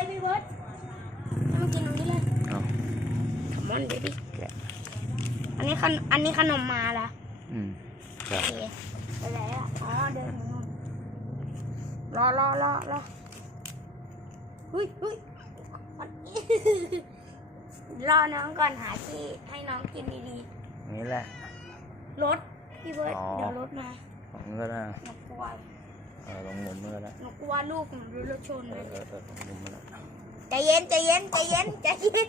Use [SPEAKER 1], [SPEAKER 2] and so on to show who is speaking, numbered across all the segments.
[SPEAKER 1] เลยพี่เบิร์ดให้มันกินตรงนี้เลย
[SPEAKER 2] เอา
[SPEAKER 1] ขมอนเดี๋ยวดิ
[SPEAKER 2] แกะ
[SPEAKER 1] อันนี้ขนอันนี้ขนมมาละ
[SPEAKER 2] อืมครั
[SPEAKER 1] โอบเคไปไหนอะอ๋อเดินมานู่นรอรอรอรอเฮ้ยเฮ้ยรอน้องก่อนหาที่ให้น้องกินดี
[SPEAKER 2] นี่แหละ
[SPEAKER 1] ๆรถพี่เบิร์ด
[SPEAKER 2] อ๋อ
[SPEAKER 1] เดี๋ยวรถมา
[SPEAKER 2] ของมันก็ได้
[SPEAKER 1] หนูกลัว
[SPEAKER 2] เออลงมุมมันก็ได้
[SPEAKER 1] หนูกลัวลูกหนูโดนรถชน
[SPEAKER 2] เอ
[SPEAKER 1] เล
[SPEAKER 2] อยเออเออลงมุมมันก็ได้
[SPEAKER 1] ใจเย็นใจเย็นใจเย็นใจเย็น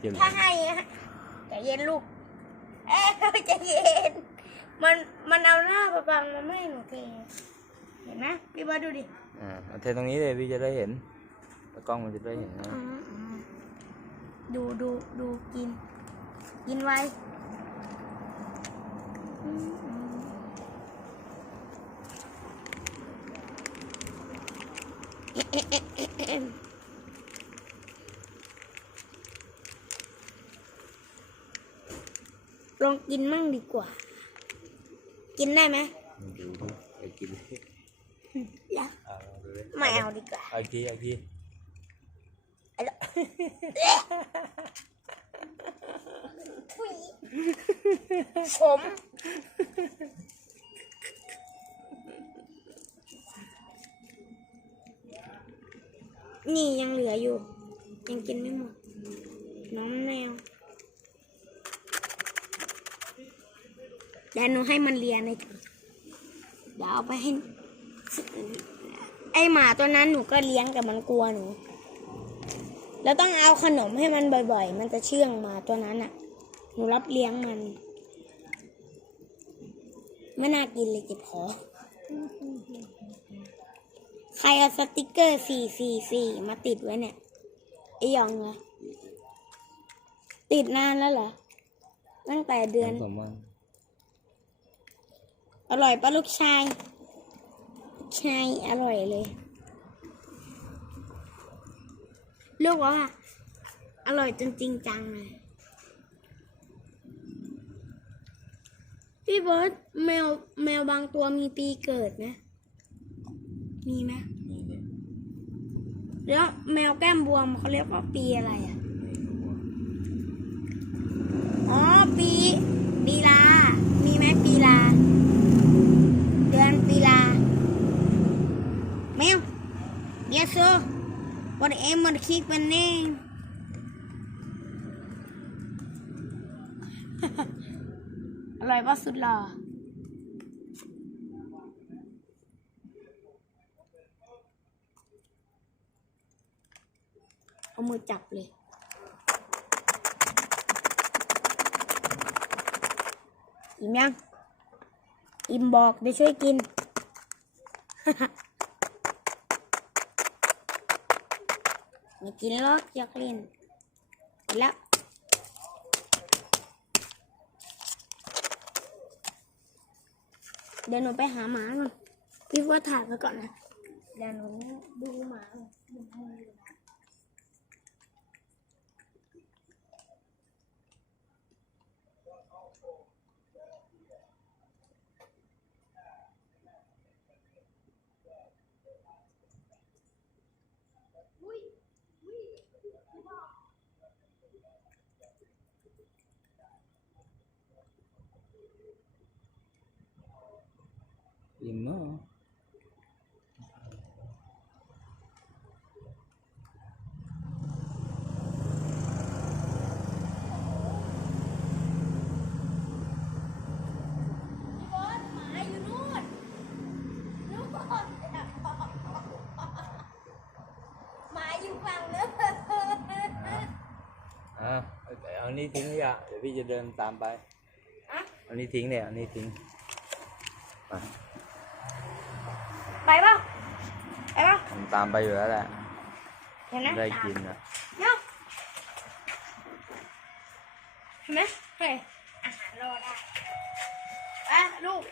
[SPEAKER 2] เจ็บ
[SPEAKER 1] ถ้าให้อะใจเย็นลูก เอ๊ะใจเย็น มันมันเอาหน้าไปบังมันไม่ให้หนูเทเห็นไหมพี่เบิร์ดดูดิ
[SPEAKER 2] อ่าเอาเทตรงนี้เลยพี่จะได้เห็นแล้วกล้องมันจะได้เห็นนะ
[SPEAKER 1] อืมอืมดูดูดูกิน กินไว้อืมอืม ลองกินมั่งดีกว่า กินได้ไหม
[SPEAKER 2] ดูดูไปกินเลย
[SPEAKER 1] อยาก
[SPEAKER 2] เอาลองดูเลย
[SPEAKER 1] ไม่เอาดีกว่า
[SPEAKER 2] เอาอีกทีเอาอีกที
[SPEAKER 1] ผม นี่ยังเหลืออยู่ ยังกินไม่หมด น้องแมวเดี๋ยวหนูให้มันเลียในถังเดี๋ยวเอาไปให้ ไอหมาตัวนั้นหนูก็เลี้ยงแต่มันกลัวหนู แล้วต้องเอาขนมให้มันบ่อย ๆ มันจะเชื่องหมาตัวนั้นอะ หนูรับเลี้ยงมันไม่น่ากินเลยเจ็บคอ รเอาสติกเกอร์สี่สี่สี่มาติดไว้เนี่ยไอยองเหรอติดนานแล้วเหรอ ตั้งแต่เดือน
[SPEAKER 2] สองวัน
[SPEAKER 1] อร่อยปะลูกชายลูกชายอร่อยเลย ลูกว่า อร่อยจนจริงจังเลย พี่เบิร์ตแมวแมวบางตัวมีปีเกิดนะ มีไหม
[SPEAKER 2] นี่นี่
[SPEAKER 1] แล้วแมวแก้มบวมเขาเรียกว่าปีอะไรอะอ๋อ ปี ปีลา มีไหมปีลา เดือนปีลา แมว yes sir what am I keep my name อร่อยป่ะสุดหล่อเอา มือจับเลย อิ่มยัง อิ่มบอกเดี๋ยวช่วยกิน ไม่กินหรอกอยากเล่นกินแล้วเดี๋ยวหนูไปหาหมาก่อนพี่ว่าถ่ายไปก่อนนะ เดี๋ยวหนูดูหมาก่อนดูหมาดูหมา
[SPEAKER 2] อิ่มเนาะ
[SPEAKER 1] พี่บอสหมาอยู่นู่นนู่นห
[SPEAKER 2] ม ไป
[SPEAKER 1] อะ
[SPEAKER 2] เอานี่ทิ้งเนี่ยเอานี่ทิ้งไป
[SPEAKER 1] ไปเปล่าไปเปล่า
[SPEAKER 2] ผมตามไปอยู่แล้วแหละ
[SPEAKER 1] เห็นไหม
[SPEAKER 2] ได้กินนะ
[SPEAKER 1] เนาะเห็นไหมเฮ้ยอาหารรอได้อะลูก